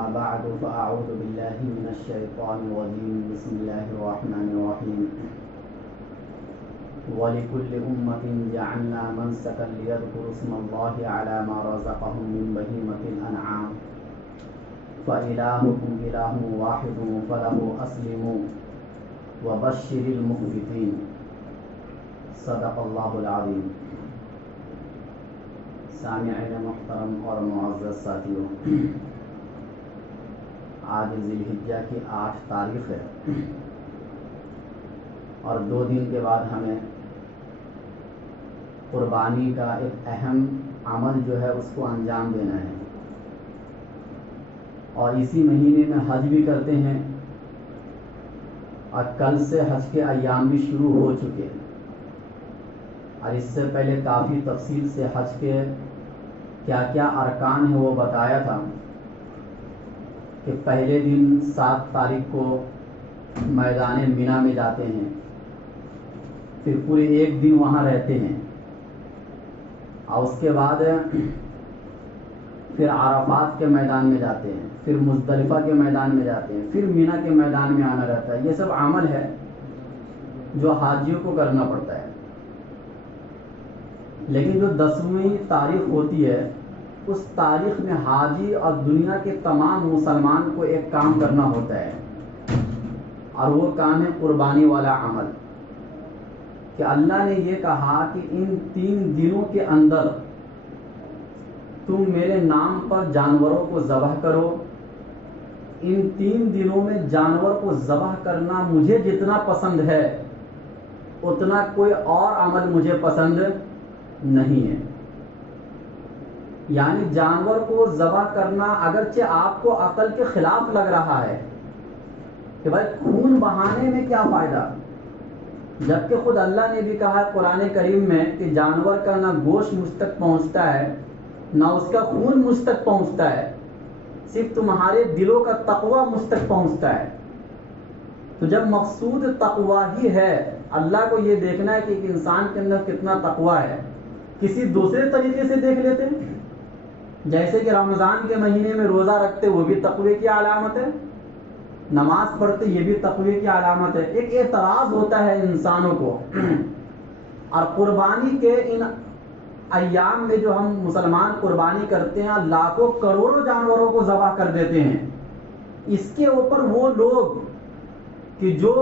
أما بعد فأعوذ بالله من الشيطان الرجيم بسم الله الرحمن الرحيم ولكل أمة جعلنا منسكا ليذكروا اسم الله على ما رزقهم من بهيمة الأنعام فإلهكم إله واحد فله أسلموا وبشر المخبتين صدق الله العظيم. سامعین محترم اور معزز ساتھیوں، آج ذی الحجہ کی 8 تاریخ ہے اور 2 دن کے بعد ہمیں قربانی کا ایک اہم عمل جو ہے اس کو انجام دینا ہے، اور اسی مہینے میں حج بھی کرتے ہیں اور کل سے حج کے ایام بھی شروع ہو چکے ہیں، اور اس سے پہلے کافی تفصیل سے حج کے کیا کیا ارکان ہیں وہ بتایا تھا کہ پہلے دن 7 تاریخ کو میدان مینا میں جاتے ہیں، پھر پورے 1 دن وہاں رہتے ہیں، اور اس کے بعد پھر عرفات کے میدان میں جاتے ہیں، پھر مزدلفہ کے میدان میں جاتے ہیں، پھر مینا کے میدان میں آنا رہتا ہے۔ یہ سب عمل ہے جو حاجیوں کو کرنا پڑتا ہے، لیکن جو 10ویں تاریخ ہوتی ہے اس تاریخ میں حاجی اور دنیا کے تمام مسلمان کو ایک کام کرنا ہوتا ہے، اور وہ کام ہے قربانی والا عمل، کہ اللہ نے یہ کہا کہ ان 3 دنوں کے اندر تم میرے نام پر جانوروں کو ذبح کرو۔ ان 3 دنوں میں جانور کو ذبح کرنا مجھے جتنا پسند ہے اتنا کوئی اور عمل مجھے پسند نہیں ہے۔ یعنی جانور کو ذبح کرنا اگرچہ آپ کو عقل کے خلاف لگ رہا ہے کہ بھائی خون بہانے میں کیا فائدہ، جبکہ خود اللہ نے بھی کہا ہے قرآن کریم میں کہ جانور کا نہ گوشت مجھ تک پہنچتا ہے نہ اس کا خون مجھ تک پہنچتا ہے، صرف تمہارے دلوں کا تقوی مجھ تک پہنچتا ہے۔ تو جب مقصود تقوی ہی ہے، اللہ کو یہ دیکھنا ہے کہ ایک انسان کے اندر کتنا تقوی ہے، کسی دوسرے طریقے سے دیکھ لیتے ہیں، جیسے کہ رمضان کے مہینے میں روزہ رکھتے وہ بھی تقوی کی علامت ہے، نماز پڑھتے یہ بھی تقوی کی علامت ہے۔ ایک اعتراض ہوتا ہے انسانوں کو، اور قربانی کے ان ایام میں جو ہم مسلمان قربانی کرتے ہیں لاکھوں کروڑوں جانوروں کو ذبح کر دیتے ہیں، اس کے اوپر وہ لوگ کہ جو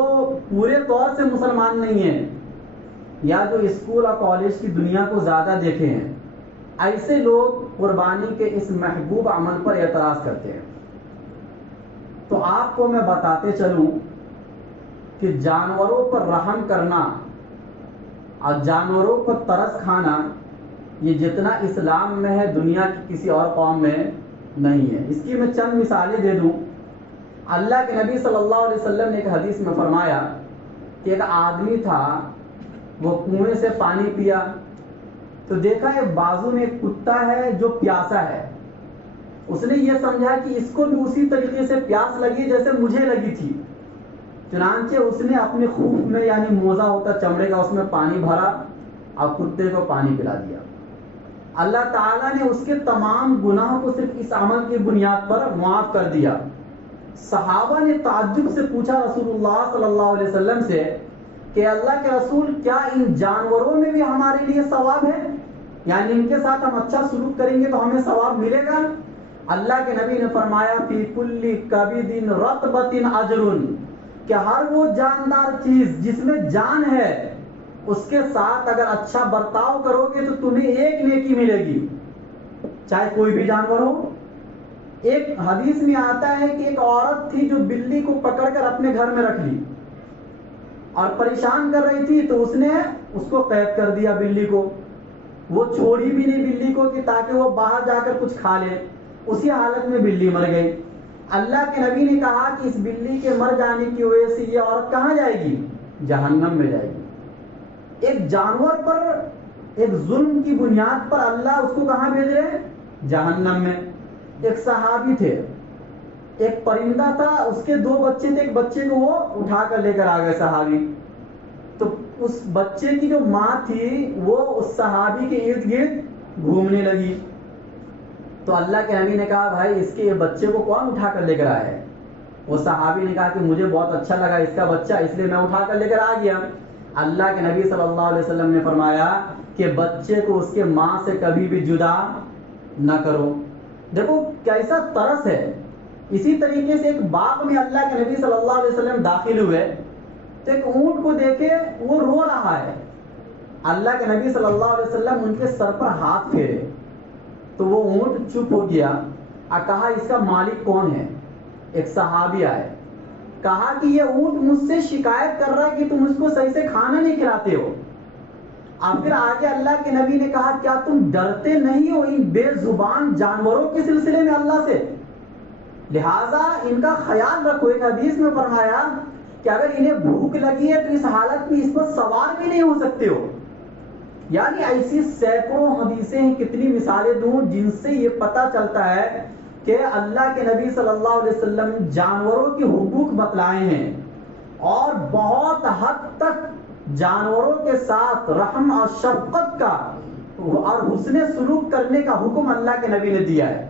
پورے طور سے مسلمان نہیں ہیں یا جو اسکول اور کالج کی دنیا کو زیادہ دیکھے ہیں، ایسے لوگ قربانی کے اس محبوب عمل پر اعتراض کرتے ہیں۔ تو آپ کو میں بتاتے چلوں کہ جانوروں پر رحم کرنا اور جانوروں پر ترس کھانا یہ جتنا اسلام میں ہے دنیا کی کسی اور قوم میں نہیں ہے۔ اس کی میں چند مثالیں دے دوں۔ اللہ کے نبی صلی اللہ علیہ وسلم نے ایک حدیث میں فرمایا کہ ایک آدمی تھا، وہ کنویں سے پانی پیا تو دیکھا ہے بازو میں ایک کتا ہے جو پیاسا ہے، اس نے یہ سمجھا کہ اس کو بھی اسی طریقے سے پیاس لگی جیسے مجھے لگی تھی، چنانچہ اس نے اپنے خوف میں یعنی موزہ ہوتا چمڑے کا اس میں پانی بھرا اور کتے کو پانی پلا دیا۔ اللہ تعالیٰ نے اس کے تمام گناہوں کو صرف اس عمل کی بنیاد پر معاف کر دیا۔ صحابہ نے تعجب سے پوچھا رسول اللہ صلی اللہ علیہ وسلم سے کہ اللہ کے رسول کیا ان جانوروں میں بھی ہمارے لیے ثواب ہے، یعنی ان کے ساتھ ہم اچھا سلوک کریں گے تو ہمیں ثواب ملے گا؟ اللہ کے نبی نے فرمایا فی کل کبد رطبۃ اجر، کہ ہر وہ جاندار چیز جس میں جان ہے اس کے ساتھ اگر اچھا برتاؤ کرو گے تو تمہیں 1 نیکی ملے گی، چاہے کوئی بھی جانور ہو۔ ایک حدیث میں آتا ہے کہ ایک عورت تھی جو بلی کو پکڑ کر اپنے گھر میں رکھ لی اور پریشان کر رہی تھی، تو اس نے اس کو قید کر دیا بلی کو، وہ چھوڑی بھی نہیں بلی کو کہ تاکہ وہ باہر جا کر کچھ کھا لے، اسی حالت میں بلی مر گئی۔ اللہ کے نبی نے کہا کہ اس بلی کے مر جانے کی وجہ سے یہ عورت کہاں جائے گی؟ جہنم میں جائے گی۔ ایک جانور پر ایک ظلم کی بنیاد پر اللہ اس کو کہاں بھیج رہے ہیں؟ جہنم میں۔ ایک صحابی تھے، ایک پرندہ تھا، اس کے 2 بچے تھے، ایک بچے کو وہ اٹھا کر لے کر آ گئے صحابی، تو اس بچے کی جو ماں تھی وہ اس صحابی کے ارد گرد گھومنے لگی، تو اللہ کے نبی نے کہا بھائی اس کے بچے کو کون اٹھا کر لے کر آیا ہے؟ وہ صحابی نے کہا کہ مجھے بہت اچھا لگا اس کا بچہ، اس لیے میں اٹھا کر لے کر آ گیا۔ اللہ کے نبی صلی اللہ علیہ وسلم نے فرمایا کہ بچے کو اس کے ماں سے کبھی بھی جدا نہ کرو۔ دیکھو کیسا ترس ہے۔ اسی طریقے سے ایک باغ میں اللہ کے نبی صلی اللہ علیہ وسلم داخل ہوئے تو ایک اونٹ کو دیکھے وہ رو رہا ہے۔ اللہ کے نبی صلی اللہ علیہ وسلم ان کے سر پر ہاتھ پھیرے تو وہ اونٹ چپ ہو گیا اور کہا اس کا مالک کون ہے؟ ایک صحابی آئے، کہا کہ یہ اونٹ مجھ سے شکایت کر رہا ہے کہ تم اس کو صحیح سے کھانا نہیں کھلاتے ہو۔ اب پھر آگے اللہ کے نبی نے کہا کیا تم ڈرتے نہیں ہو ان بے زبان جانوروں کے سلسلے میں اللہ سے؟ لہذا ان کا خیال رکھو۔ ایک حدیث میں فرمایا کہ اگر انہیں بھوک لگی ہے تو اس حالت میں اس پر سوار بھی نہیں ہو سکتے ہو۔ یعنی ایسی سینکڑوں حدیثیں ہیں، کتنی مثالیں دوں جن سے یہ پتہ چلتا ہے کہ اللہ کے نبی صلی اللہ علیہ وسلم جانوروں کے حقوق بتلائے ہیں اور بہت حد تک جانوروں کے ساتھ رحم اور شفقت کا اور حسن سلوک کرنے کا حکم اللہ کے نبی نے دیا ہے۔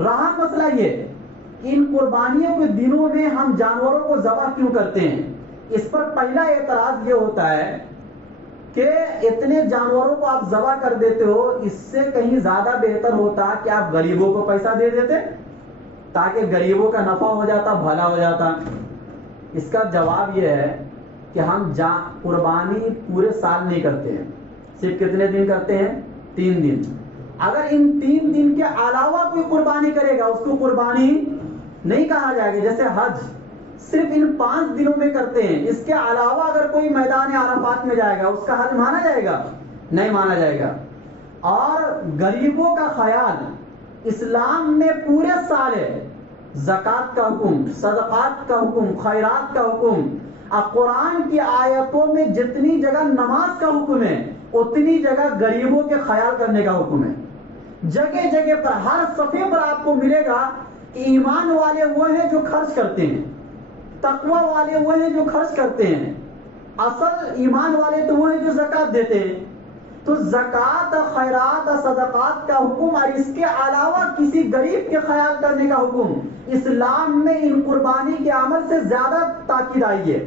رہا مسئلہ یہ کہ ان قربانیوں کے دنوں میں ہم جانوروں کو ذبح کیوں کرتے ہیں، اس پر پہلا اعتراض یہ ہوتا ہے کہ اتنے جانوروں کو آپ ذبح کر دیتے ہو، اس سے کہیں زیادہ بہتر ہوتا کہ آپ غریبوں کو پیسہ دے دیتے تاکہ غریبوں کا نفع ہو جاتا، بھلا ہو جاتا۔ اس کا جواب یہ ہے کہ ہم قربانی پورے سال نہیں کرتے ہیں، صرف کتنے دن کرتے ہیں؟ 3 دن۔ اگر ان 3 دن کے علاوہ کوئی قربانی کرے گا اس کو قربانی نہیں کہا جائے گا۔ جیسے حج صرف ان 5 دنوں میں کرتے ہیں، اس کے علاوہ اگر کوئی میدان عرفات میں جائے گا اس کا حج مانا جائے گا؟ نہیں مانا جائے گا۔ اور غریبوں کا خیال اسلام میں پورے سال ہے۔ زکوٰۃ کا حکم، صدقات کا حکم، خیرات کا حکم، قرآن کی آیتوں میں جتنی جگہ نماز کا حکم ہے اتنی جگہ غریبوں کے خیال کرنے کا حکم ہے۔ جگہ جگہ پر ہر صفحے پر آپ کو ملے گا کہ ایمان والے وہ ہیں جو خرچ کرتے ہیں، تقوی والے وہ ہیں جو خرچ کرتے ہیں، اصل ایمان والے تو وہ ہیں جو زکوٰۃ دیتے ہیں۔ تو زکوٰۃ، خیرات اور صدقات کا حکم اور اس کے علاوہ کسی غریب کے خیال کرنے کا حکم اسلام میں ان قربانی کے عمل سے زیادہ تاکید آئی ہے۔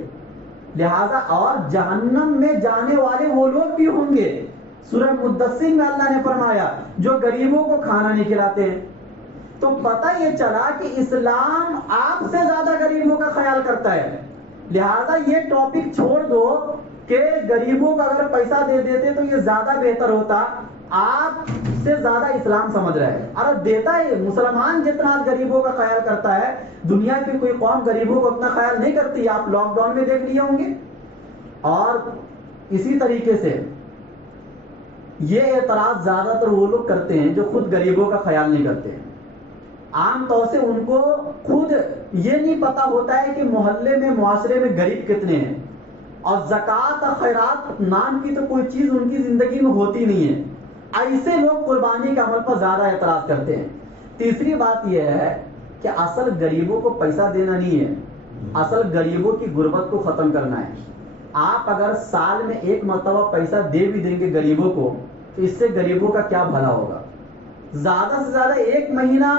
لہذا اور جہنم میں جانے والے وہ لوگ بھی ہوں گے۔ سورہ مدثر میں اللہ نے فرمایا جو غریبوں کو کھانا نہیں کھلاتے ہیں۔ تو پتہ یہ چلا کہ اسلام آپ سے زیادہ غریبوں کا خیال کرتا ہے۔ لہذا یہ ٹاپک چھوڑ دو کہ غریبوں کا اگر پیسہ دے دیتے تو یہ زیادہ بہتر ہوتا۔ آپ سے زیادہ اسلام سمجھ رہا ہے اور دیتا ہے۔ مسلمان جتنا غریبوں کا خیال کرتا ہے دنیا کی کوئی قوم غریبوں کو اتنا خیال نہیں کرتی۔ آپ لاک ڈاؤن میں دیکھ لیے ہوں گے۔ اور اسی طریقے سے یہ اعتراض زیادہ تر وہ لوگ کرتے ہیں جو خود غریبوں کا خیال نہیں کرتے ہیں۔ عام طور سے ان کو خود یہ نہیں پتا ہوتا ہے کہ محلے میں، معاشرے میں غریب کتنے ہیں، اور زکوٰۃ اور خیرات نام کی تو کوئی چیز ان کی زندگی میں ہوتی نہیں ہے۔ ایسے لوگ قربانی کے عمل پر زیادہ اعتراض کرتے ہیں۔ تیسری بات یہ ہے کہ اصل غریبوں کو پیسہ دینا نہیں ہے، اصل غریبوں کی غربت کو ختم کرنا ہے۔ آپ اگر سال میں 1 مرتبہ پیسہ دے بھی دیں گے غریبوں کو تو اس سے غریبوں کا کیا بھلا ہوگا؟ زیادہ سے زیادہ 1 مہینہ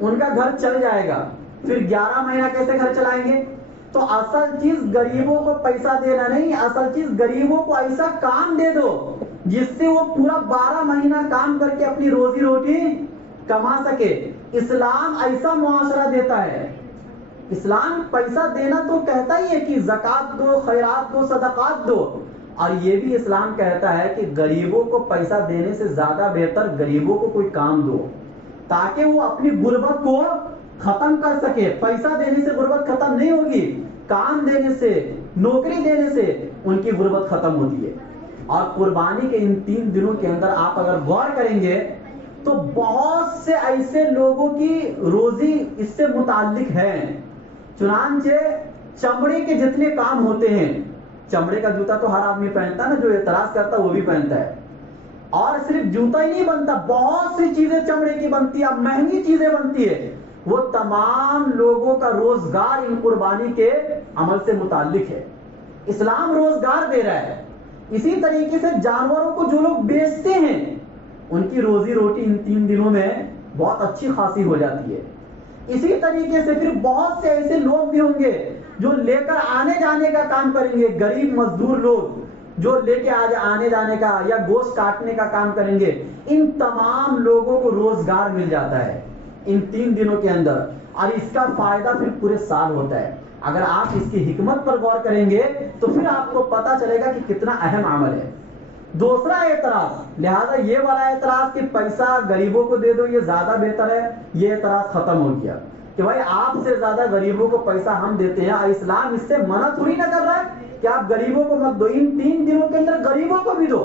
ان کا گھر چل جائے گا، پھر 11 مہینہ کیسے گھر چلائیں گے؟ تو اصل چیز غریبوں کو پیسہ دینا نہیں، اصل چیز غریبوں کو ایسا کام دے دو جس سے وہ پورا 12 مہینہ کام کر کے اپنی روزی روٹی کما سکے۔ اسلام ایسا معاشرہ دیتا ہے۔ اسلام پیسہ دینا تو کہتا ہی ہے کہ زکوٰۃ دو، خیرات دو، صدقات دو، اور یہ بھی اسلام کہتا ہے کہ غریبوں کو پیسہ دینے سے زیادہ بہتر غریبوں کو کوئی کام دو تاکہ وہ اپنی غربت کو ختم کر سکے۔ پیسہ دینے سے غربت ختم نہیں ہوگی، کام دینے سے، نوکری دینے سے ان کی غربت ختم ہوتی ہے۔ اور قربانی کے ان 3 دنوں کے اندر آپ اگر غور کریں گے تو بہت سے ایسے لوگوں کی روزی اس سے متعلق ہے۔ چنانچہ چمڑے کے جتنے کام ہوتے ہیں، چمڑے کا جوتا تو ہر آدمی پہنتا ہے نا، جو اعتراض کرتا ہے وہ بھی پہنتا ہے۔ اور صرف جوتا ہی نہیں بنتا، بہت سی چیزیں چمڑے کی بنتی ہے، مہنگی چیزیں بنتی ہے۔ وہ تمام لوگوں کا روزگار ان قربانی کے عمل سے متعلق ہے۔ اسلام روزگار دے رہا ہے۔ اسی طریقے سے جانوروں کو جو لوگ بیچتے ہیں ان کی روزی روٹی ان 3 دنوں میں بہت اچھی خاصی ہو جاتی ہے. اسی طریقے سے پھر بہت سے ایسے لوگ بھی ہوں گے جو لے کر آنے جانے کا کام کریں گے. غریب مزدور لوگ جو لے کے آنے جانے کا یا گوشت کاٹنے کا کام کریں گے. ان تمام لوگوں کو روزگار مل جاتا ہے ان 3 دنوں کے اندر, اور اس کا فائدہ پھر پورے سال ہوتا ہے. اگر آپ اس کی حکمت پر غور کریں گے تو پھر آپ کو پتا چلے گا کہ کتنا اہم عمل ہے. دوسرا اعتراض, لہذا یہ والا اعتراض کہ پیسہ غریبوں کو دے دو یہ زیادہ بہتر ہے, یہ اعتراض ختم ہو گیا کہ بھائی آپ سے زیادہ غریبوں کو پیسہ ہم دیتے ہیں, اور اسلام اس سے منع تھوڑی نہ کر رہا ہے کہ آپ غریبوں کو مت دو. ان 3 دنوں کے اندر غریبوں کو بھی دو,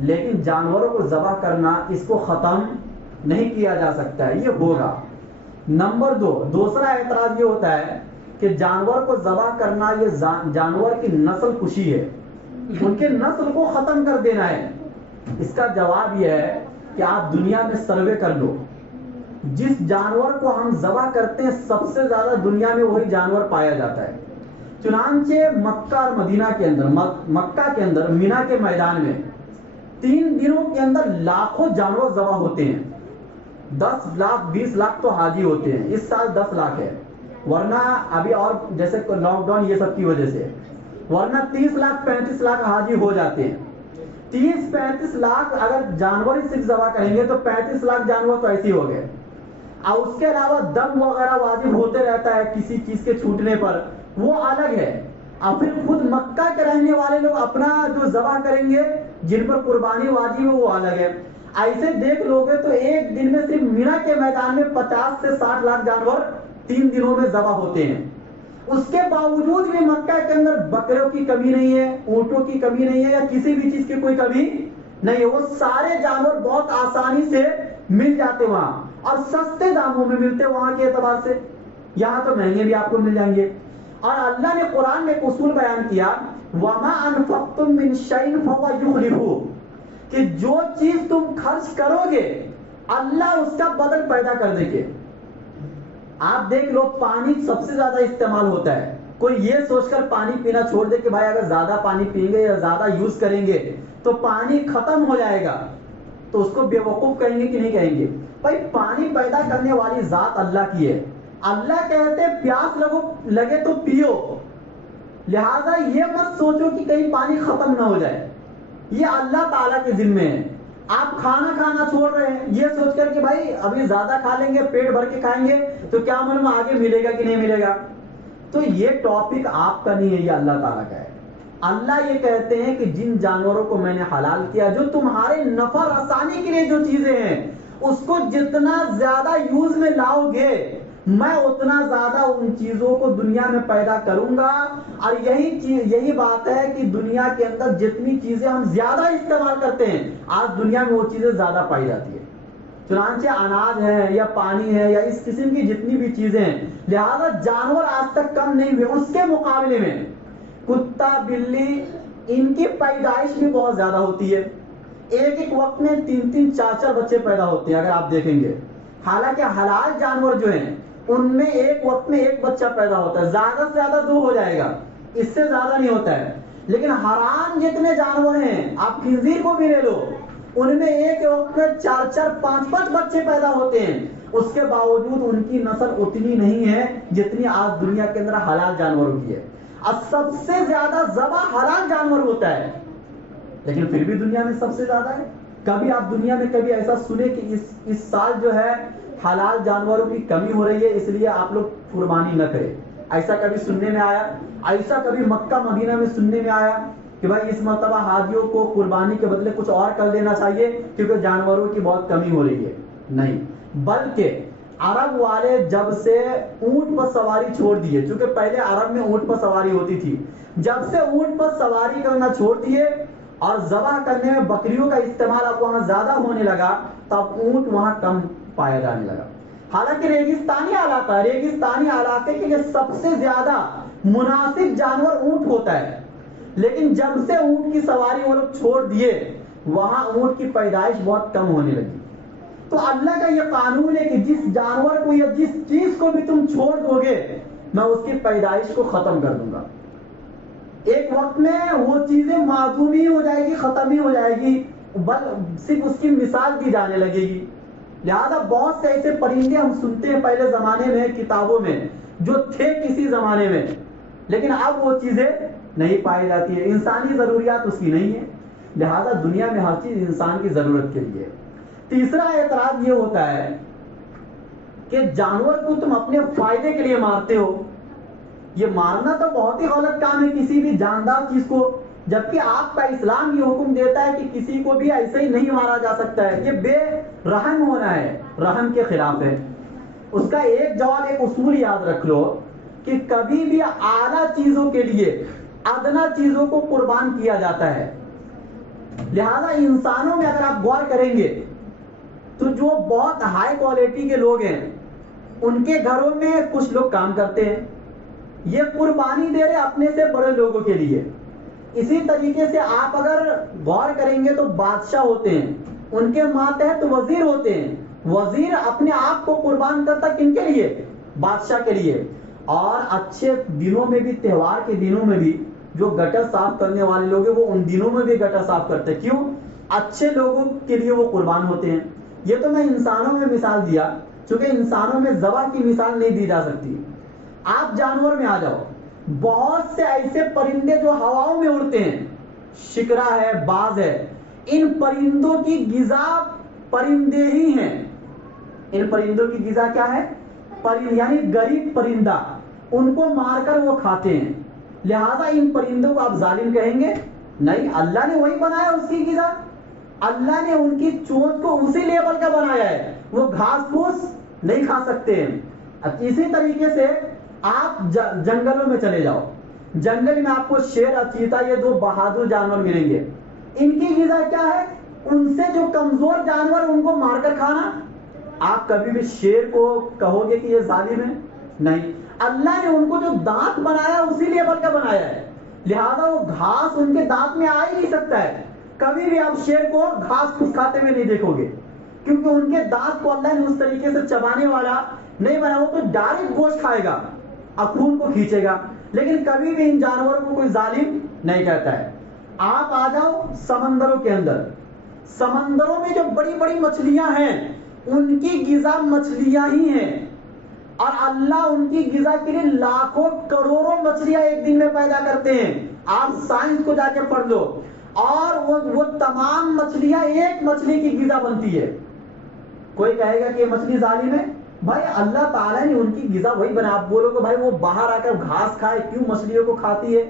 لیکن جانوروں کو ذبح کرنا اس کو ختم نہیں کیا جا سکتا ہے, یہ ہوگا. نمبر 2, دوسرا اعتراض یہ ہوتا ہے کہ جانور کو ذبح کرنا یہ جانور کی نسل کشی ہے, ان کے نسل کو ختم کر دینا ہے. اس کا جواب یہ ہے کہ آپ دنیا میں سروے کر لو, جس جانور کو ہم ذبح کرتے ہیں سب سے زیادہ دنیا میں وہی جانور پایا جاتا ہے. چنانچہ مکہ اور مدینہ کے اندر, مکہ کے اندر مینا کے میدان میں 3 دنوں کے اندر لاکھوں جانور ذبح ہوتے ہیں. 10 لاکھ 20 لاکھ تو حاجی ہوتے ہیں, اس سال 10 لاکھ ہے, ورنہ ابھی اور جیسے لاک ڈاؤن یہ سب کی وجہ سے, ورنہ 30 لاکھ 35 لاکھ حاجی ہو جاتے ہیں. 30-35 لاکھ اگر جانور ہی صرف ذبح کریں گے تو 35 لاکھ جانور تو ایسے ہی ہو گئے. اور اس کے علاوہ دم وغیرہ واجب ہوتے رہتا ہے کسی چیز کے چھوٹنے پر, وہ الگ ہے. اور پھر خود مکہ کے رہنے والے لوگ اپنا جو ذبح کریں گے جن پر قربانی واجب ہے وہ الگ ہے. ایسے دیکھ لو گے تو ایک دن میں صرف مینا کے میدان میں 50 سے 60 لاکھ جانور 3 دنوں میں ذبح ہوتے ہیں. اس کے باوجود بھی مکہ کے اندر بکروں کی کمی نہیں ہے, اونٹوں کی کمی نہیں ہے, یا کسی بھی چیز کی کوئی کمی نہیں ہے. وہ سارے جانور بہت آسانی سے مل جاتے وہاں, اور سستے داموں میں ملتے وہاں کے اعتبار سے. یہاں تو مہنگے بھی آپ کو مل جائیں گے. اور اللہ نے قرآن میں ایک اصول بیان کیا, وَمَا أَنفَقْتُم مِّن شَيْءٍ فَهُوَ يُخْلِفُهُ, کہ جو چیز تم خرچ کرو گے اللہ اس کا بدل پیدا کر دے گے. آپ دیکھ لو پانی سب سے زیادہ استعمال ہوتا ہے, کوئی یہ سوچ کر پانی پینا چھوڑ دے کہ بھائی اگر زیادہ پانی پئیں گے یا زیادہ یوز کریں گے تو پانی ختم ہو جائے گا, تو اس کو بے وقوف کہیں گے کہ نہیں کہیں گے؟ بھائی پانی پیدا کرنے والی ذات اللہ کی ہے. اللہ کہتے ہیں پیاس لگے تو پیو, لہذا یہ مت سوچو کہ کہیں پانی ختم نہ ہو جائے, یہ اللہ تعالیٰ کے ذمے ہے. آپ کھانا کھانا چھوڑ رہے ہیں یہ سوچ کر کہ بھائی ابھی زیادہ کھا لیں گے پیٹ بھر کے کھائیں گے تو کیا معلوم آگے ملے گا کہ نہیں ملے گا. تو یہ ٹاپک آپ کا نہیں ہے, یہ اللہ تعالیٰ کا ہے. اللہ یہ کہتے ہیں کہ جن جانوروں کو میں نے حلال کیا, جو تمہارے نفع رسانی کے لیے جو چیزیں ہیں, اس کو جتنا زیادہ یوز میں لاؤ گے میں اتنا زیادہ ان چیزوں کو دنیا میں پیدا کروں گا. اور یہی بات ہے کہ دنیا کے اندر جتنی چیزیں ہم زیادہ استعمال کرتے ہیں آج دنیا میں وہ چیزیں زیادہ پائی جاتی ہے. چنانچہ اناج ہے یا پانی ہے یا اس قسم کی جتنی بھی چیزیں ہیں, لہذا جانور آج تک کم نہیں ہوئے. اس کے مقابلے میں کتا بلی ان کی پیدائش بھی بہت زیادہ ہوتی ہے. ایک وقت میں 3 4 بچے پیدا ہوتے ہیں اگر آپ دیکھیں گے. حالانکہ حلال جانور جو ہیں ان میں ایک وقت میں 1 بچہ پیدا ہوتا ہے, زیادہ سے زیادہ 2 ہو جائے گا, اس سے زیادہ نہیں ہوتا ہے. لیکن حرام جتنے جانور ہیں, آپ خنزیر کو بھی لے لو, ان میں ایک وقت میں 4 5 بچے پیدا ہوتے ہیں. اس کے باوجود ان کی نسل اتنی نہیں ہے جتنی آج دنیا کے اندر حلال جانوروں کی ہے. اور سب سے زیادہ ذبح حلال جانور ہوتا ہے, لیکن پھر بھی دنیا میں سب سے زیادہ ہے. کبھی آپ دنیا میں کبھی ایسا سنے کہ اس سال جو ہے حلال جانوروں کی کمی ہو رہی ہے اس لیے آپ لوگ قربانی نہ کریں؟ ایسا کبھی سننے میں آیا؟ ایسا کبھی مکہ مدینہ میں سننے میں آیا کہ بھائی اس مرتبہ حاجیوں کو قربانی کے بدلے کچھ اور کر دینا چاہیے کیونکہ جانوروں کی بہت کمی ہو رہی ہے؟ نہیں, بلکہ عرب والے جب سے اونٹ پر سواری چھوڑ دیے, چونکہ پہلے عرب میں اونٹ پر سواری ہوتی تھی, جب سے اونٹ پر سواری کرنا چھوڑ دیے اور ذبح کرنے میں بکریوں کا استعمال اب وہاں زیادہ ہونے لگا, تب اونٹ وہاں کم پایا جانے لگا. حالانکہ ریگستانی علاقے کے لیے سب سے زیادہ مناسب جانور اونٹ ہوتا ہے, لیکن جب سے اونٹ کی سواری وہ لوگ چھوڑ دیے وہاں اونٹ کی پیدائش بہت کم ہونے لگی. تو اللہ کا یہ قانون ہے کہ جس جانور کو یا جس چیز کو بھی تم چھوڑ دو گے میں اس کی پیدائش کو ختم کر دوں گا. ایک وقت میں وہ چیزیں معدوم ہی ہو جائے گی, ختم ہی ہو جائے گی, صرف اس کی مثال دی جانے لگے گی. لہذا بہت سے ایسے پرندے ہم سنتے ہیں پہلے زمانے میں کتابوں میں جو تھے کسی زمانے میں، لیکن اب وہ چیزیں نہیں پائی جاتی ہے، انسانی ضروریات اس کی نہیں ہے، لہذا دنیا میں ہر چیز انسان کی ضرورت کے لیے۔ تیسرا اعتراض یہ ہوتا ہے کہ جانور کو تم اپنے فائدے کے لیے مارتے ہو، یہ مارنا تو بہت ہی غلط کام ہے کسی بھی جاندار چیز کو، جبکہ آپ کا اسلام یہ حکم دیتا ہے کہ کسی کو بھی ایسے ہی نہیں مارا جا سکتا ہے، یہ بے رحم ہونا ہے، رحم کے خلاف ہے۔ اس کا ایک جواب، ایک اصول یاد رکھ لو کہ کبھی بھی اعلیٰ چیزوں کے لیے ادنا چیزوں کو قربان کیا جاتا ہے۔ لہذا انسانوں میں اگر آپ غور کریں گے تو جو بہت ہائی کوالٹی کے لوگ ہیں ان کے گھروں میں کچھ لوگ کام کرتے ہیں، یہ قربانی دے رہے اپنے سے بڑے لوگوں کے لیے۔ اسی طریقے سے آپ اگر غور کریں گے تو بادشاہ ہوتے ہیں، ان کے ماتحت وزیر ہوتے ہیں، وزیر اپنے آپ کو قربان کرتا کن کے لیے؟ بادشاہ کے لیے۔ اور اچھے دنوں میں بھی، تہوار کے دنوں میں بھی جو گٹر صاف کرنے والے لوگ ہیں وہ ان دنوں میں بھی گٹر صاف کرتے ہیں، کیوں؟ اچھے لوگوں کے لیے وہ قربان ہوتے ہیں۔ یہ تو میں انسانوں میں مثال دیا، چونکہ انسانوں میں ذبح کی مثال نہیں دی جا سکتی۔ آپ جانور میں آ جاؤ، بہت سے ایسے پرندے جو ہواؤں میں اڑتے ہیں، شکرا ہے، باز ہے، ان پرندوں کی غذا پرندے ہی ہیں۔ ان پرندوں کی غذا کیا ہے؟ یعنی غریب پرندہ، ان کو مار کر وہ کھاتے ہیں۔ لہذا ان پرندوں کو آپ ظالم کہیں گے؟ نہیں، اللہ نے وہی بنایا اس کی غذا، اللہ نے ان کی چونچ کو اسی لیول کا بنایا ہے، وہ گھاس پھوس نہیں کھا سکتے ہیں۔ اسی طریقے سے آپ جنگلوں میں چلے جاؤ، جنگل میں آپ کو شیر اور چیتا، یہ دو بہادر جانور ملیں گے، ان کی غذا کیا ہے؟ ان سے جو کمزور جانور ان کو مار کر کھانا۔ آپ کبھی بھی شیر کو کہو گے کہ یہ ظالم ہے؟ نہیں، اللہ نے ان کو جو دانت بنایا اسی لیول کا بنایا ہے، لہذا وہ گھاس ان کے دانت میں آ ہی نہیں سکتا ہے۔ کبھی بھی آپ شیر کو گھاس پھوس کھاتے ہوئے نہیں دیکھو گے، کیونکہ ان کے دانت کو اللہ نے اس طریقے سے چبانے والا نہیں بنا، وہ تو ڈائریکٹ گوشت کھائے گا اور خون کو کھینچے گا، لیکن کبھی بھی ان جانوروں کو کوئی ظالم نہیں کہتا ہے۔ آپ آ جاؤ سمندروں کے اندر، سمندروں میں جو بڑی بڑی مچھلیاں ہیں ان کی غذا مچھلیاں ہی ہیں، اور اللہ ان کی غذا کے لیے لاکھوں کروڑوں مچھلیاں ایک دن میں پیدا کرتے ہیں۔ آپ سائنس کو جا کے پڑھ لو، اور وہ تمام مچھلیاں ایک مچھلی کی غذا بنتی ہے۔ کوئی کہے گا کہ یہ مچھلی ظالم ہے؟ بھائی اللہ تعالیٰ نے ان کی غذا وہی بنا، آپ بولو کہ بھائی وہ باہر آ کر گھاس کھائے، کیوں مچھلیوں کو کھاتی ہے،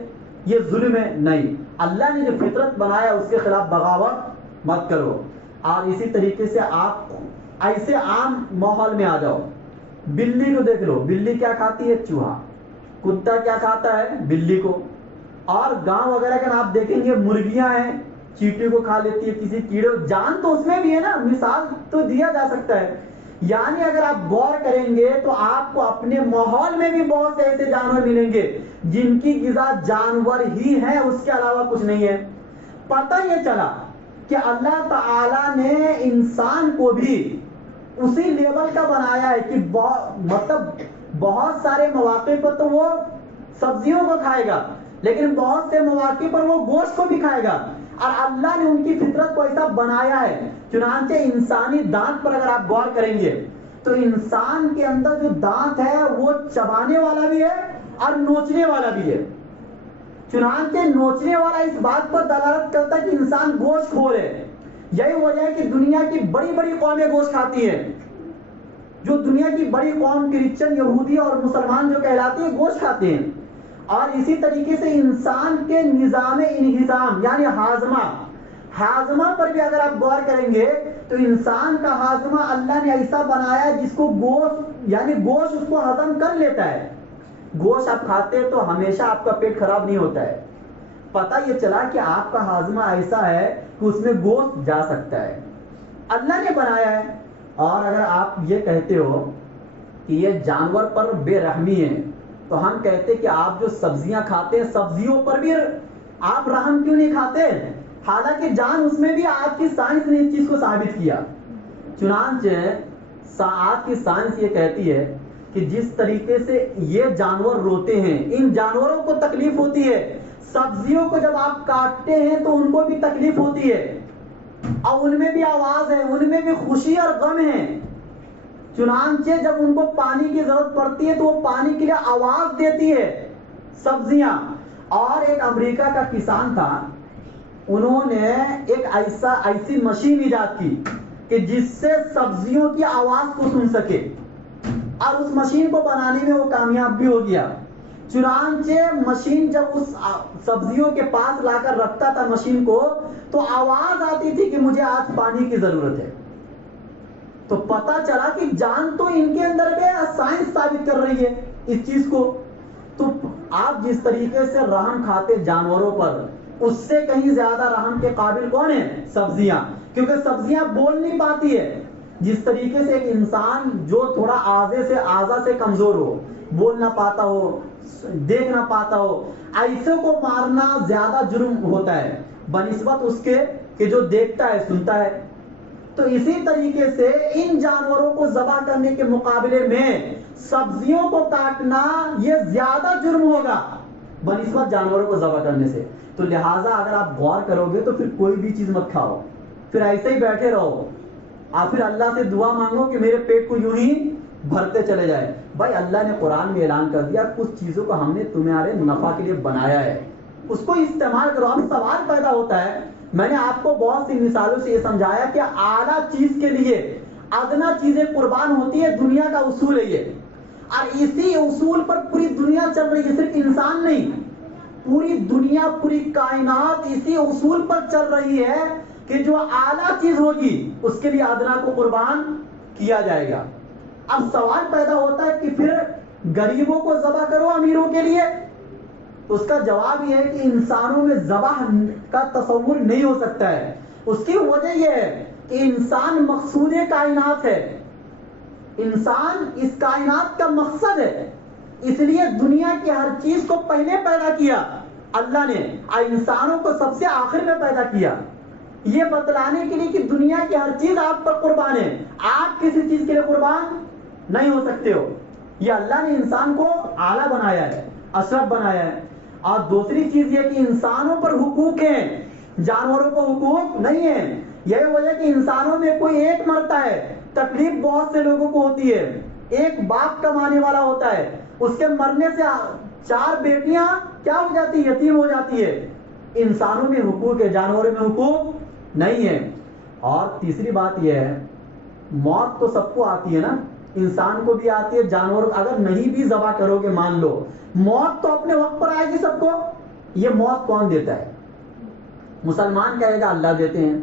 یہ ظلم ہے؟ نہیں، اللہ نے جو فطرت بنایا اس کے خلاف بغاوت مت کرو۔ اور اسی طریقے سے آپ ایسے عام ماحول میں آ جاؤ، بلی کو دیکھ لو، بلی کیا کھاتی ہے؟ چوہا۔ کتا کیا کھاتا ہے؟ بلی کو۔ اور گاؤں وغیرہ کا آپ دیکھیں گے مرغیاں ہیں، چیٹی کو کھا لیتی ہے، کسی کیڑے، جان تو اس میں بھی ہے نا، مثال تو دیا جا سکتا ہے۔ یعنی اگر آپ غور کریں گے تو آپ کو اپنے ماحول میں بھی بہت سے ایسے جانور ملیں گے جن کی غذا جانور ہی ہے، اس کے علاوہ کچھ نہیں ہے۔ پتہ یہ چلا کہ اللہ تعالیٰ نے انسان کو بھی اسی لیول کا بنایا ہے کہ مطلب بہت سارے مواقع پر تو وہ سبزیوں کو کھائے گا، لیکن بہت سے مواقع پر وہ گوشت کو بھی کھائے گا، اور اللہ نے ان کی فطرت کو ایسا بنایا ہے۔ چنانچہ انسانی دانت پر اگر آپ غور کریں گے تو انسان کے اندر جو دانت ہے وہ چبانے والا بھی ہے اور نوچنے والا بھی ہے۔ چنانچہ نوچنے والا اس بات پر دلالت کرتا ہے کہ انسان گوشت خور ہے۔ یہی وجہ ہے کہ دنیا کی بڑی بڑی قومیں گوشت کھاتی ہیں، جو دنیا کی بڑی قوم کرسچن، یہودی اور مسلمان جو کہلاتے ہیں گوشت کھاتے ہیں۔ اور اسی طریقے سے انسان کے نظام انہضام یعنی ہاضمہ پر بھی اگر آپ غور کریں گے تو انسان کا ہاضمہ اللہ نے ایسا بنایا ہے جس کو گوشت اس کو ہضم کر لیتا ہے۔ گوشت آپ کھاتے ہیں تو ہمیشہ آپ کا پیٹ خراب نہیں ہوتا ہے، پتہ یہ چلا کہ آپ کا ہاضمہ ایسا ہے کہ اس میں گوشت جا سکتا ہے، اللہ نے بنایا ہے۔ اور اگر آپ یہ کہتے ہو کہ یہ جانور پر بے رحمی ہے تو ہم کہتے کہ آپ جو سبزیاں کھاتے ہیں سبزیوں پر بھی آپ رحم کیوں نہیں کھاتے؟ حالانکہ جان اس میں بھی آج کی سائنس نے اس چیز کو ثابت کیا۔ چنانچہ آج کی سائنس یہ کہتی ہے کہ جس طریقے سے یہ جانور روتے ہیں، ان جانوروں کو تکلیف ہوتی ہے، سبزیوں کو جب آپ کاٹتے ہیں تو ان کو بھی تکلیف ہوتی ہے، اور ان میں بھی آواز ہے، ان میں بھی خوشی اور غم ہے. چنانچہ جب ان کو پانی کی ضرورت پڑتی ہے تو وہ پانی کے لیے آواز دیتی ہے سبزیاں. اور ایک امریکہ کا کسان تھا، انہوں نے ایک ایسی مشین ایجاد کی کہ جس سے سبزیوں کی آواز کو سن سکے، اور اس مشین کو بنانے میں وہ کامیاب بھی ہو گیا. چنانچہ مشین جب اس سبزیوں کے پاس لا کر رکھتا تھا مشین کو، تو آواز آتی تھی کہ مجھے آج پانی کی ضرورت ہے. تو پتا چلا کہ جان تو ان کے اندر بھی سائنس ثابت کر رہی ہے اس چیز کو. تو آپ جس طریقے سے رحم کھاتے جانوروں پر، اس سے کہیں زیادہ رحم کے قابل کون ہے؟ سبزیاں. کیونکہ سبزیاں بول نہیں پاتی ہے. جس طریقے سے ایک انسان جو تھوڑا اعضا سے کمزور ہو، بول نہ پاتا ہو، دیکھ نہ پاتا ہو، ایسے کو مارنا زیادہ جرم ہوتا ہے بنسبت اس کے کہ جو دیکھتا ہے، سنتا ہے. تو اسی طریقے سے ان جانوروں کو ذبح کرنے کے مقابلے میں سبزیوں کو کاٹنا یہ زیادہ جرم ہوگا بنسبت جانوروں کو ذبح کرنے سے. تو لہٰذا اگر آپ غور کرو گے تو پھر کوئی بھی چیز مت کھاؤ، پھر ایسے ہی بیٹھے رہو، اور پھر اللہ سے دعا مانگو کہ میرے پیٹ کو یوں ہی بھرتے چلے جائے. بھائی اللہ نے قرآن میں اعلان کر دیا کچھ چیزوں کو ہم نے تمہارے نفع کے لیے بنایا ہے، اس کو استعمال کرو. اب سوال پیدا ہوتا ہے، میں نے آپ کو بہت سی مثالوں سے یہ سمجھایا کہ اعلیٰ چیز کے لیے ادنا چیزیں قربان ہوتی ہے، دنیا کا اصول ہے یہ. اور اسی اصول پر پوری دنیا چل رہی ہے، صرف انسان نہیں، پوری دنیا، پوری کائنات اسی اصول پر چل رہی ہے کہ جو اعلیٰ چیز ہوگی اس کے لیے ادنا کو قربان کیا جائے گا. اب سوال پیدا ہوتا ہے کہ پھر غریبوں کو ذبح کرو امیروں کے لیے. تو اس کا جواب یہ ہے کہ انسانوں میں ذبح کا تصور نہیں ہو سکتا ہے. اس کی وجہ یہ ہے کہ انسان مقصود کائنات ہے، انسان اس کائنات کا مقصد ہے. اس لیے دنیا کی ہر چیز کو پہلے پیدا کیا اللہ نے، اور انسانوں کو سب سے آخر میں پیدا کیا، یہ بتلانے کے لیے کہ دنیا کی ہر چیز آپ پر قربان ہے، آپ کسی چیز کے لیے قربان نہیں ہو سکتے ہو. یہ اللہ نے انسان کو اعلیٰ بنایا ہے، اشرف بنایا ہے. اور دوسری چیز یہ کہ انسانوں پر حقوق ہیں، جانوروں کو حقوق نہیں ہے. یہی وجہ کہ انسانوں میں کوئی ایک مرتا ہے، تکلیف بہت سے لوگوں کو ہوتی ہے. ایک باپ کمانے والا ہوتا ہے، اس کے مرنے سے 4 بیٹیاں کیا ہو جاتی، یتیم ہو جاتی ہے. انسانوں میں حقوق ہے، جانوروں میں حقوق نہیں ہے. اور تیسری بات یہ ہے، موت تو سب کو آتی ہے نا، انسان کو بھی آتی ہے، جانور اگر نہیں بھی ذبح کرو گے مان لو، موت تو اپنے وقت پر آئے گی سب کو. یہ موت کون دیتا ہے؟ مسلمان کہے گا اللہ دیتے ہیں،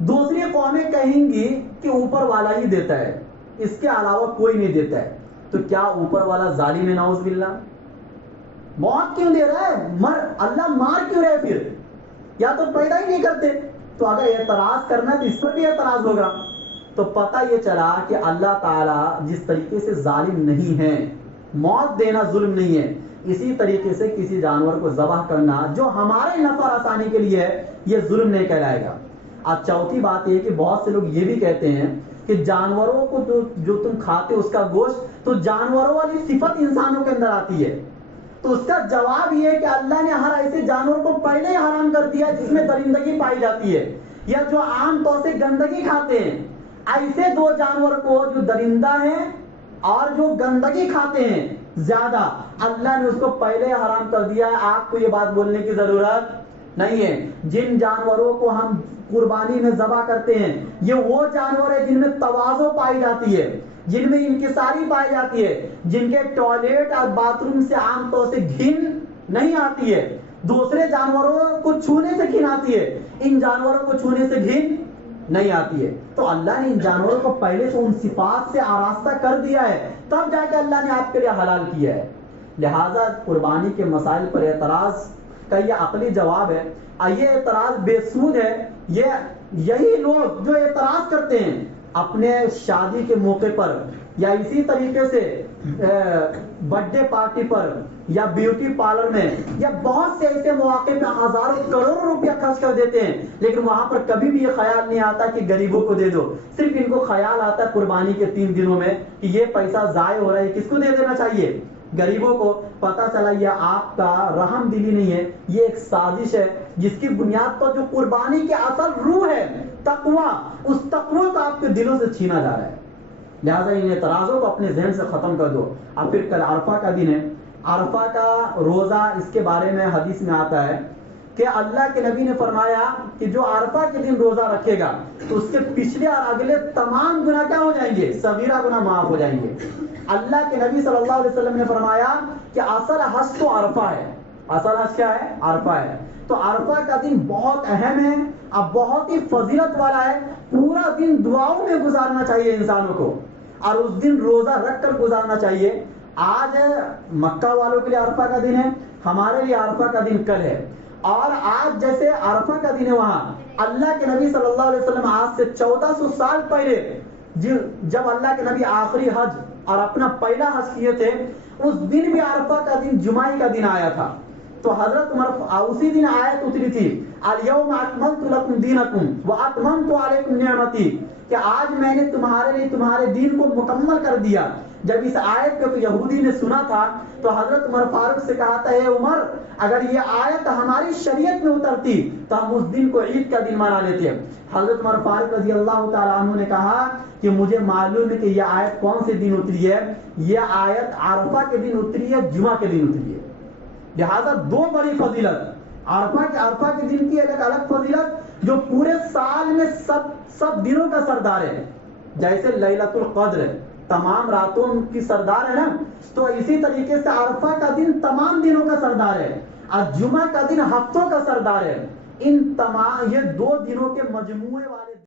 دوسری قومیں کہیں گی کہ اوپر والا ہی دیتا ہے، اس کے علاوہ کوئی نہیں دیتا ہے. تو کیا اوپر والا ظالم ہے نعوذ باللہ؟ موت کیوں دے رہا ہے؟ اللہ مار کیوں رہے پھر؟ یا تو پیدا ہی نہیں کرتے. تو اگر اعتراض کرنا تو اس پر بھی اعتراض ہوگا. تو پتہ یہ چلا کہ اللہ تعالیٰ جس طریقے سے ظالم نہیں ہے، موت دینا ظلم نہیں ہے، اسی طریقے سے کسی جانور کو ذبح کرنا جو ہمارے نفع آسانی کے لیے ہے، یہ ظلم نہیں کہلائے گا. اب چوتھی بات یہ کہ بہت سے لوگ یہ بھی کہتے ہیں کہ جانوروں کو جو تم کھاتے اس کا گوشت، تو جانوروں والی صفت انسانوں کے اندر آتی ہے. تو اس کا جواب یہ ہے کہ اللہ نے ہر ایسے جانور کو پہلے ہی حرام کر دیا جس میں درندگی پائی جاتی ہے، یا جو عام طور سے گندگی کھاتے ہیں. ایسے 2 جانور کو جو درندہ ہیں اور جو گندگی کھاتے ہیں زیادہ، اللہ نے اس کو پہلے حرام کر دیا ہے. آپ کو یہ بات بولنے کی ضرورت نہیں ہے. جن جانوروں کو ہم قربانی میں ذبح کرتے ہیں، یہ وہ جانور ہیں جن میں تواضع پائی جاتی ہے، جن میں انکساری پائی جاتی ہے، جن کے ٹوائلٹ اور باتھ روم سے عام طور سے گھن نہیں آتی ہے. دوسرے جانوروں کو چھونے سے گھن آتی ہے، ان جانوروں کو چھونے سے گھن نہیں آتی ہے. تو اللہ نے ان جانوروں کو پہلے سے ان صفات سے آراستہ کر دیا ہے، تب جا کے اللہ نے آپ کے لیے حلال کیا ہے. لہذا قربانی کے مسائل پر اعتراض کا یہ عقلی جواب ہے. یہ اعتراض بے سود ہے. یہی لوگ جو اعتراض کرتے ہیں اپنے شادی کے موقع پر، یا اسی طریقے سے برتھ ڈے پارٹی پر، یا بیوٹی پارلر میں، یا بہت سے ایسے مواقع پہ ہزاروں کروڑوں روپیہ خرچ کر دیتے ہیں، لیکن وہاں پر کبھی بھی یہ خیال نہیں آتا کہ غریبوں کو دے دو. صرف ان کو خیال آتا ہے قربانی کے 3 دنوں میں کہ یہ پیسہ ضائع ہو رہا ہے، کس کو دے دینا چاہیے؟ غریبوں کو. پتا چلا یہ آپ کا رحم دلی نہیں ہے، یہ ایک سازش ہے جس کی بنیاد پر جو قربانی کی اصل روح ہے تقوی، اس تقوی کو آپ کے دلوں سے چھینا جا رہا ہے. لہٰذا ان اعتراضوں کو اپنے ذہن سے ختم کر دو. اب پھر کل عرفہ کا دن ہے. عرفہ کا روزہ، اس کے بارے میں حدیث میں آتا ہے کہ اللہ کے نبی نے فرمایا کہ جو عرفہ کے دن روزہ رکھے گا تو اس کے پچھلے اور اگلے تمام گناہ کیا ہو جائیں گے؟ صغیرہ گناہ معاف ہو جائیں گے. اللہ کے نبی صلی اللہ علیہ وسلم نے فرمایا کہ اصل حج تو عرفہ ہے. اصل حج کیا ہے؟ عرفہ ہے. تو عرفہ کا دن بہت اہم ہے، اب بہت ہی فضیلت والا ہے. پورا دن دعاؤں میں گزارنا چاہیے انسانوں کو، اور اس دن روزہ رکھ کر گزارنا چاہیے. آج مکہ والوں کے لیے عرفہ کا دن ہے، ہمارے لیے عرفہ کا دن کل ہے. اور آج جیسے عرفہ کا دن ہے، وہاں اللہ کے نبی صلی اللہ علیہ وسلم آج سے 1400 سال پہلے جب اللہ کے نبی آخری حج اور اپنا پہلا حج کیے تھے، اس دن بھی عرفہ کا دن جمعہ کا دن آیا تھا. تو حضرت عمر اسی دن آیت اتری تھی، الیوم اکملت لکم دینکم واتممت علیکم نعمتی، کہ آج میں نے تمہارے لیے تمہارے دین کو مکمل کر دیا. جب اس آیت کو یہودی نے سنا تھا تو حضرت عمر فاروق سے کہا تھا، اے عمر، اگر یہ آیت ہماری شریعت میں اترتی تو ہم اس دن کو عید کا دن منا لیتے. حضرت عمر فاروق رضی اللہ تعالیٰ عنہ نے کہا کہ مجھے معلوم ہے کہ یہ آیت کون سے دن اتری ہے. یہ آیت عرفہ کے دن اتری ہے، جمعہ کے دن اتری ہے. لہذا دو بڑی فضیلت، عرفہ کے دن کی ایک الگ فضیلت جو پورے سال میں سب دنوں کا سردار ہے. جیسے لیلۃ القدر تمام راتوں کی سردار ہے نا، تو اسی طریقے سے عرفہ کا دن تمام دنوں کا سردار ہے، اور جمعہ کا دن ہفتوں کا سردار ہے. ان تمام یہ دو دنوں کے مجموعے والے